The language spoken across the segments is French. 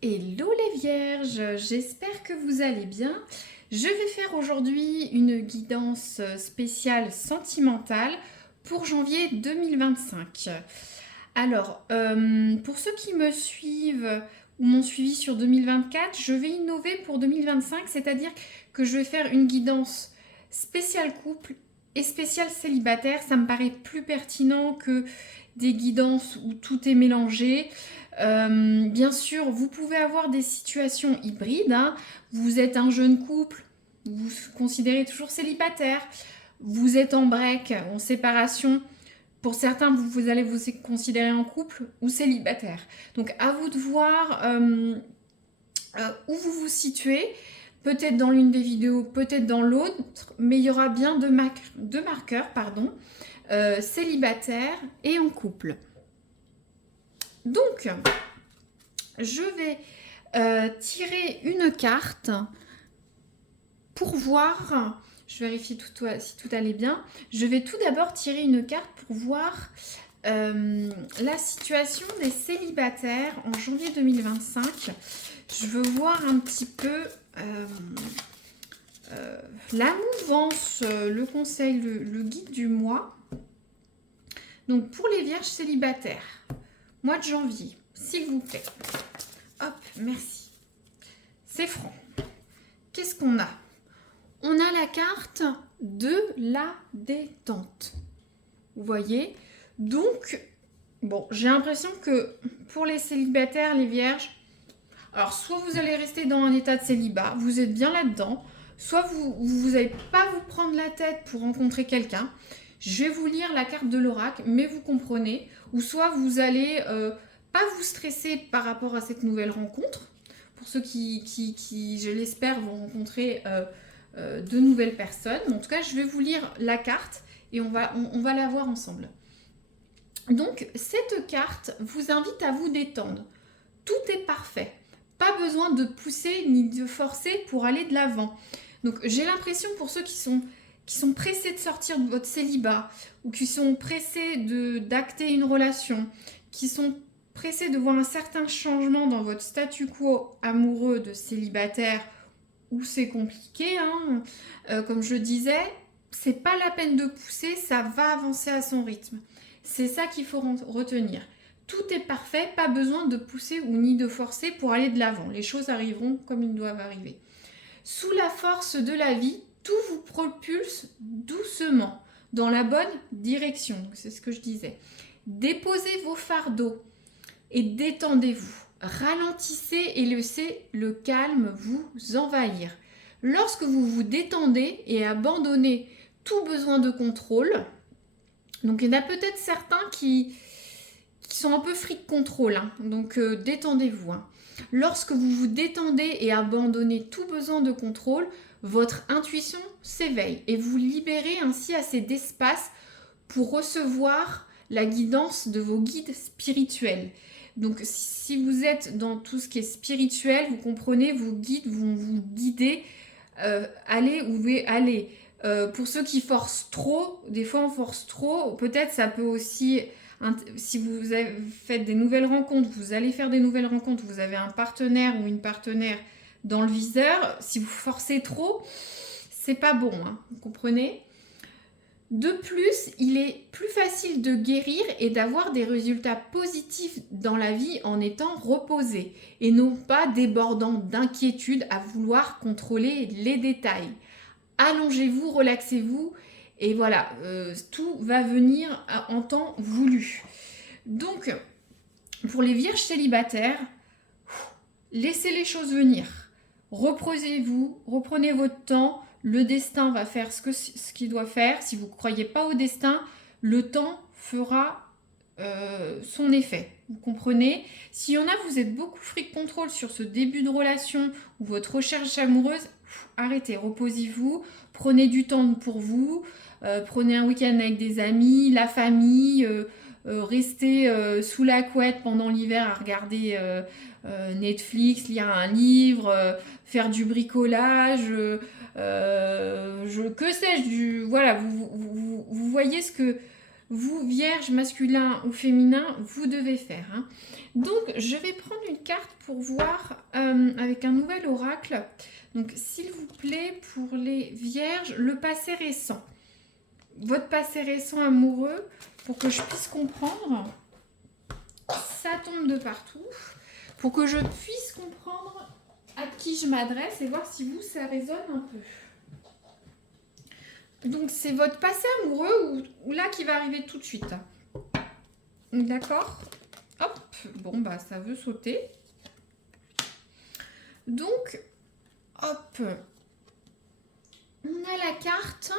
Hello les vierges, j'espère que vous allez bien. Je vais faire aujourd'hui une guidance spéciale sentimentale pour janvier 2025. Alors, pour ceux qui me suivent ou m'ont suivi sur 2024, je vais innover pour 2025, c'est-à-dire que je vais faire une guidance spéciale couple et spéciale célibataire. Ça me paraît plus pertinent que des guidances où tout est mélangé. Bien sûr, vous pouvez avoir des situations hybrides, hein. Vous êtes un jeune couple, vous vous considérez toujours célibataire, vous êtes en break, en séparation. Pour certains, vous allez vous considérer en couple ou célibataire. Donc à vous de voir où vous vous situez. Peut-être dans l'une des vidéos, peut-être dans l'autre, mais il y aura bien deux marqueurs, célibataire et en couple. Donc, je vais tirer une carte pour voir. Je vérifie si tout allait bien. Je vais tout d'abord tirer une carte pour voir la situation des célibataires en janvier 2025. Je veux voir un petit peu la mouvance, le conseil, le guide du mois. Donc pour les vierges célibataires, mois de janvier, s'il vous plaît. Hop, merci. C'est franc. Qu'est-ce qu'on a? On a la carte de la détente. Vous voyez? Donc, bon, j'ai l'impression que pour les célibataires, les vierges, alors soit vous allez rester dans un état de célibat, vous êtes bien là-dedans, soit vous n'allez pas vous prendre la tête pour rencontrer quelqu'un. Je vais vous lire la carte de l'oracle, mais vous comprenez. Ou soit vous allez pas vous stresser par rapport à cette nouvelle rencontre. Pour ceux qui je l'espère, vont rencontrer de nouvelles personnes. En tout cas, je vais vous lire la carte et on va la voir ensemble. Donc, cette carte vous invite à vous détendre. Tout est parfait. Pas besoin de pousser ni de forcer pour aller de l'avant. Donc, j'ai l'impression pour ceux qui sont pressés de sortir de votre célibat ou qui sont pressés d'acter une relation, qui sont pressés de voir un certain changement dans votre statu quo amoureux de célibataire où c'est compliqué, hein. Comme je disais, c'est pas la peine de pousser, ça va avancer à son rythme. C'est ça qu'il faut retenir. Tout est parfait, pas besoin de pousser ou ni de forcer pour aller de l'avant. Les choses arriveront comme ils doivent arriver. Sous la force de la vie, tout vous propulse doucement dans la bonne direction. C'est ce que je disais. Déposez vos fardeaux et détendez-vous. Ralentissez et laissez le calme vous envahir. Lorsque vous vous détendez et abandonnez tout besoin de contrôle, donc il y en a peut-être certains qui sont un peu fric contrôle, hein. Donc détendez-vous, hein. Lorsque vous vous détendez et abandonnez tout besoin de contrôle, votre intuition s'éveille et vous libérez ainsi assez d'espace pour recevoir la guidance de vos guides spirituels. Donc si vous êtes dans tout ce qui est spirituel, vous comprenez, vos guides vont vous guider, allez où vous voulez aller. Pour ceux qui forcent trop, des fois on force trop, peut-être ça peut aussi, si vous faites des nouvelles rencontres, vous allez faire des nouvelles rencontres, vous avez un partenaire ou une partenaire dans le viseur, si vous forcez trop, c'est pas bon, hein, vous comprenez? De plus, il est plus facile de guérir et d'avoir des résultats positifs dans la vie en étant reposé et non pas débordant d'inquiétude à vouloir contrôler les détails. Allongez-vous, relaxez-vous et voilà, tout va venir en temps voulu. Donc, pour les vierges célibataires, laissez les choses venir. Reposez-vous, reprenez votre temps. Le destin va faire ce qu'il doit faire. Si vous ne croyez pas au destin, le temps fera son effet. Vous comprenez? S'il y en a, vous êtes beaucoup fric contrôle sur ce début de relation ou votre recherche amoureuse, arrêtez, reposez-vous, prenez du temps pour vous, prenez un week-end avec des amis, la famille, restez sous la couette pendant l'hiver à regarder Netflix, lire un livre, faire du bricolage, que sais-je, voilà, vous voyez ce que vous, vierge, masculin ou féminin, vous devez faire. Hein. Donc, je vais prendre une carte pour voir avec un nouvel oracle. Donc, s'il vous plaît, pour les vierges, le passé récent. Votre passé récent amoureux, pour que je puisse comprendre. Ça tombe de partout. Pour que je puisse comprendre à qui je m'adresse et voir si vous, ça résonne un peu. Donc, c'est votre passé amoureux ou là qui va arriver tout de suite. D'accord? Hop, bon, bah, ça veut sauter. Donc, hop, on a la carte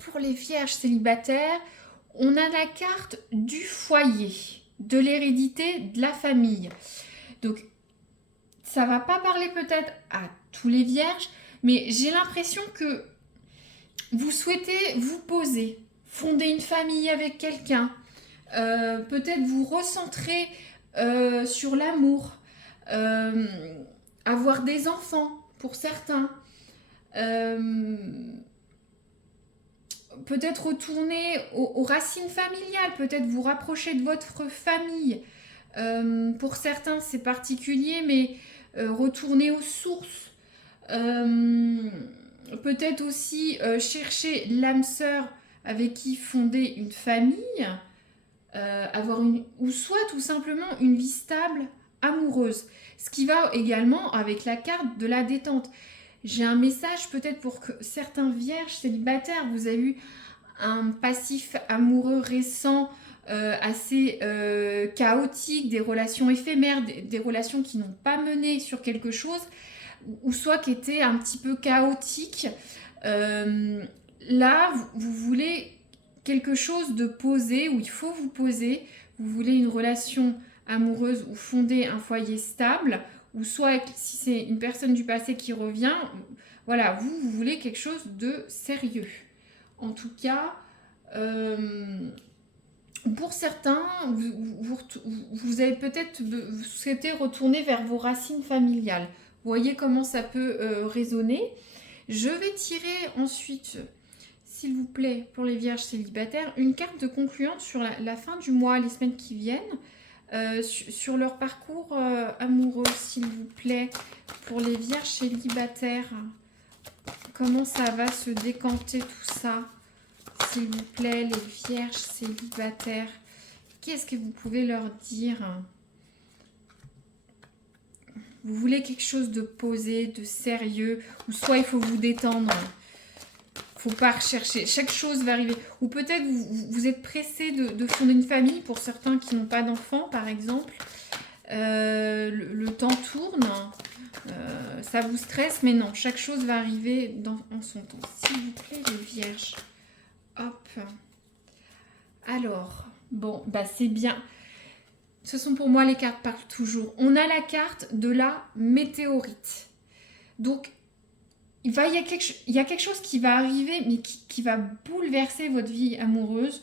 pour les vierges célibataires. On a la carte du foyer, de l'hérédité, de la famille. Donc, ça va pas parler peut-être à tous les vierges, mais j'ai l'impression que vous souhaitez vous poser, fonder une famille avec quelqu'un, peut-être vous recentrer sur l'amour, avoir des enfants pour certains, peut-être retourner aux racines familiales, peut-être vous rapprocher de votre famille. Pour certains, c'est particulier, mais retourner aux sources. Peut-être aussi chercher l'âme sœur avec qui fonder une famille, avoir ou soit tout simplement une vie stable, amoureuse. Ce qui va également avec la carte de la détente. J'ai un message peut-être pour que certains vierges célibataires, vous avez eu un passif amoureux récent assez chaotique, des relations éphémères, des relations qui n'ont pas mené sur quelque chose, ou soit qui étaient un petit peu chaotiques. Là, vous voulez quelque chose de posé, où il faut vous poser, vous voulez une relation amoureuse ou fonder un foyer stable, ou soit si c'est une personne du passé qui revient, voilà, vous voulez quelque chose de sérieux. En tout cas, pour certains, vous avez peut-être vous souhaitez retourner vers vos racines familiales. Vous voyez comment ça peut résonner. Je vais tirer ensuite, s'il vous plaît, pour les vierges célibataires, une carte de concluante sur la fin du mois, les semaines qui viennent, sur leur parcours amoureux, s'il vous plaît, pour les vierges célibataires. Comment ça va se décanter tout ça, s'il vous plaît, les vierges célibataires? Qu'est-ce que vous pouvez leur dire? Vous voulez quelque chose de posé, de sérieux, ou soit il faut vous détendre. Il ne faut pas rechercher. Chaque chose va arriver. Ou peut-être vous êtes pressé de fonder une famille, pour certains qui n'ont pas d'enfants, par exemple. Le temps tourne. Ça vous stresse, mais non. Chaque chose va arriver en son temps. S'il vous plaît, les vierges. Hop. Alors, bon, bah c'est bien. Ce sont pour moi les cartes parlent toujours. On a la carte de la météorite. Donc, il y a quelque chose qui va arriver, mais qui va bouleverser votre vie amoureuse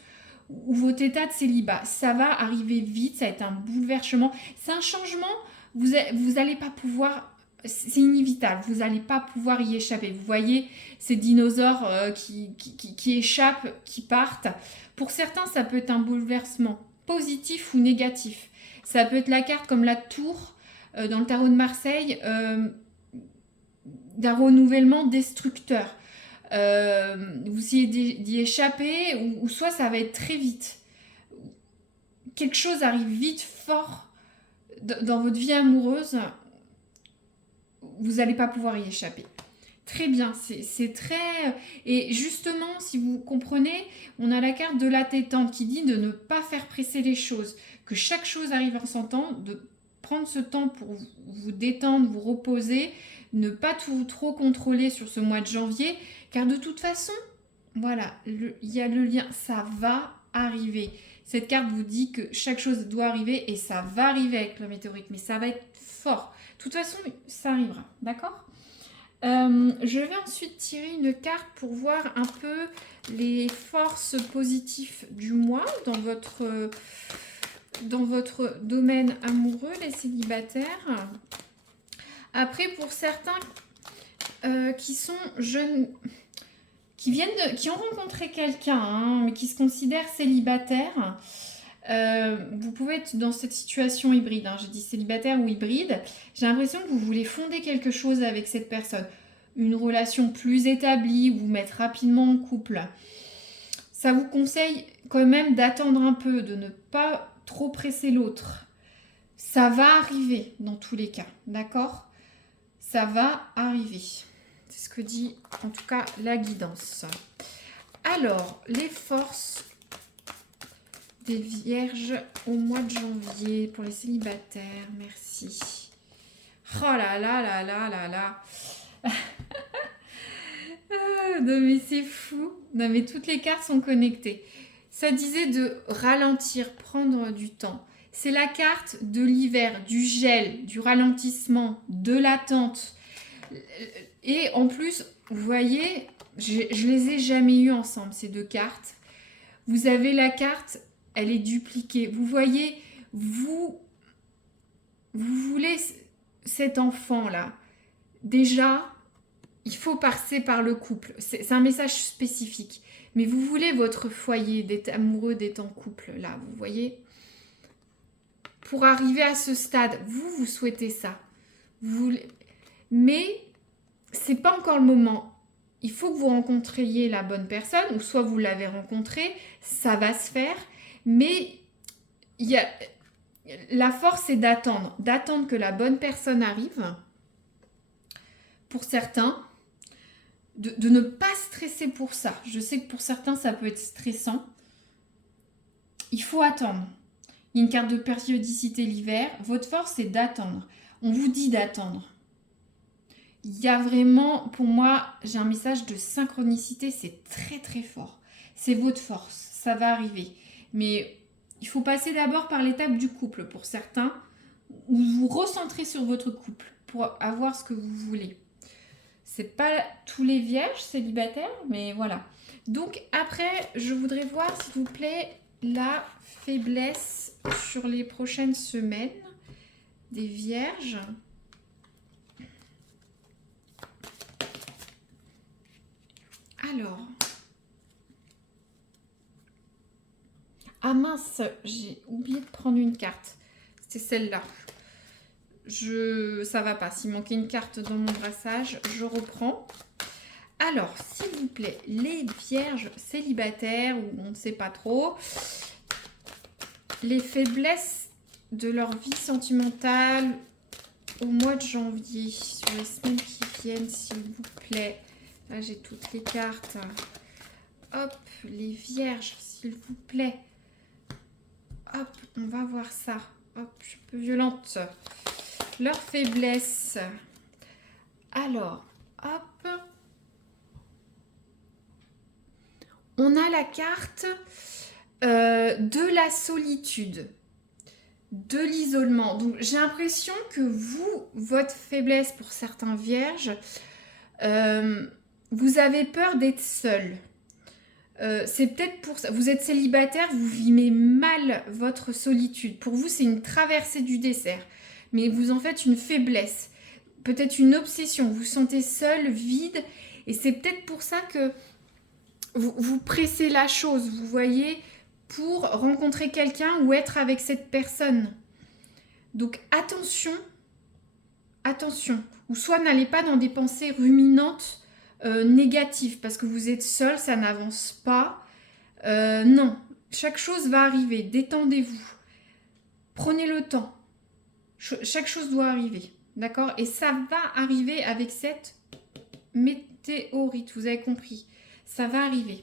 ou votre état de célibat. Ça va arriver vite, ça va être un bouleversement. C'est un changement, vous n'allez pas pouvoir... C'est inévitable, vous n'allez pas pouvoir y échapper. Vous voyez ces dinosaures qui échappent, qui partent. Pour certains, ça peut être un bouleversement positif ou négatif. Ça peut être la carte comme la tour dans le tarot de Marseille, d'un renouvellement destructeur. Vous essayez d'y échapper, ou soit ça va être très vite. Quelque chose arrive vite, fort, dans votre vie amoureuse. Vous n'allez pas pouvoir y échapper. Très bien, c'est très... Et justement, si vous comprenez, on a la carte de la détente qui dit de ne pas faire presser les choses, que chaque chose arrive en son temps, de prendre ce temps pour vous détendre, vous reposer, ne pas trop contrôler sur ce mois de janvier, car de toute façon, voilà, il y a le lien, ça va arriver. Cette carte vous dit que chaque chose doit arriver et ça va arriver avec la météorite, mais ça va être fort. De toute façon, ça arrivera, d'accord ? Je vais ensuite tirer une carte pour voir un peu les forces positives du mois dans votre domaine amoureux, les célibataires. Après, pour certains qui sont jeunes, qui ont rencontré quelqu'un, hein, mais qui se considèrent célibataires. Vous pouvez être dans cette situation hybride, hein. J'ai dit célibataire ou hybride. J'ai l'impression que vous voulez fonder quelque chose avec cette personne. Une relation plus établie, vous mettre rapidement en couple. Ça vous conseille quand même d'attendre un peu, de ne pas trop presser l'autre. Ça va arriver dans tous les cas, d'accord? Ça va arriver. C'est ce que dit en tout cas la guidance. Alors, les forces des vierges au mois de janvier pour les célibataires. Merci. Oh là là là là là là. Non mais c'est fou. Non mais toutes les cartes sont connectées. Ça disait de ralentir, prendre du temps. C'est la carte de l'hiver, du gel, du ralentissement, de l'attente. Et en plus, vous voyez, je les ai jamais eues ensemble, ces deux cartes. Vous avez la carte, elle est dupliquée. Vous voyez, vous voulez cet enfant-là. Déjà, il faut passer par le couple. C'est un message spécifique. Mais vous voulez votre foyer, d'être amoureux, d'être en couple, là, vous voyez. Pour arriver à ce stade, vous souhaitez ça. Mais c'est pas encore le moment. Il faut que vous rencontriez la bonne personne, ou soit vous l'avez rencontrée, ça va se faire. Mais la force, c'est d'attendre que la bonne personne arrive. Pour certains, de ne pas stresser pour ça. Je sais que pour certains, ça peut être stressant. Il faut attendre. Il y a une carte de périodicité l'hiver. Votre force, c'est d'attendre. On vous dit d'attendre. Il y a vraiment, pour moi, j'ai un message de synchronicité. C'est très, très fort. C'est votre force. Ça va arriver. Mais il faut passer d'abord par l'étape du couple pour certains, où vous recentrez sur votre couple pour avoir ce que vous voulez. C'est pas tous les vierges célibataires, mais voilà. Donc après, je voudrais voir, s'il vous plaît, la faiblesse sur les prochaines semaines des vierges. Alors. Ah mince, j'ai oublié de prendre une carte. C'est celle-là. Ça va pas. S'il manquait une carte dans mon brassage, je reprends. Alors, s'il vous plaît, les vierges célibataires, ou on ne sait pas trop, les faiblesses de leur vie sentimentale au mois de janvier, sur les semaines qui viennent, s'il vous plaît. Là, j'ai toutes les cartes. Hop, les vierges, s'il vous plaît. Hop, on va voir ça. Hop, je suis un peu violente. Leurs faiblesses. Alors, hop. On a la carte de la solitude, de l'isolement. Donc, j'ai l'impression que votre faiblesse pour certains vierges, vous avez peur d'être seul. C'est peut-être pour ça. Vous êtes célibataire, vous vivez mal votre solitude. Pour vous, c'est une traversée du désert. Mais vous en faites une faiblesse. Peut-être une obsession. Vous vous sentez seul, vide. Et c'est peut-être pour ça que vous pressez la chose, vous voyez, pour rencontrer quelqu'un ou être avec cette personne. Donc attention. Ou soit n'allez pas dans des pensées ruminantes négatives, parce que vous êtes seul, ça n'avance pas. Non, chaque chose va arriver, détendez-vous. Prenez le temps. Chaque chose doit arriver, d'accord? Et ça va arriver avec cette météorite, vous avez compris. Ça va arriver.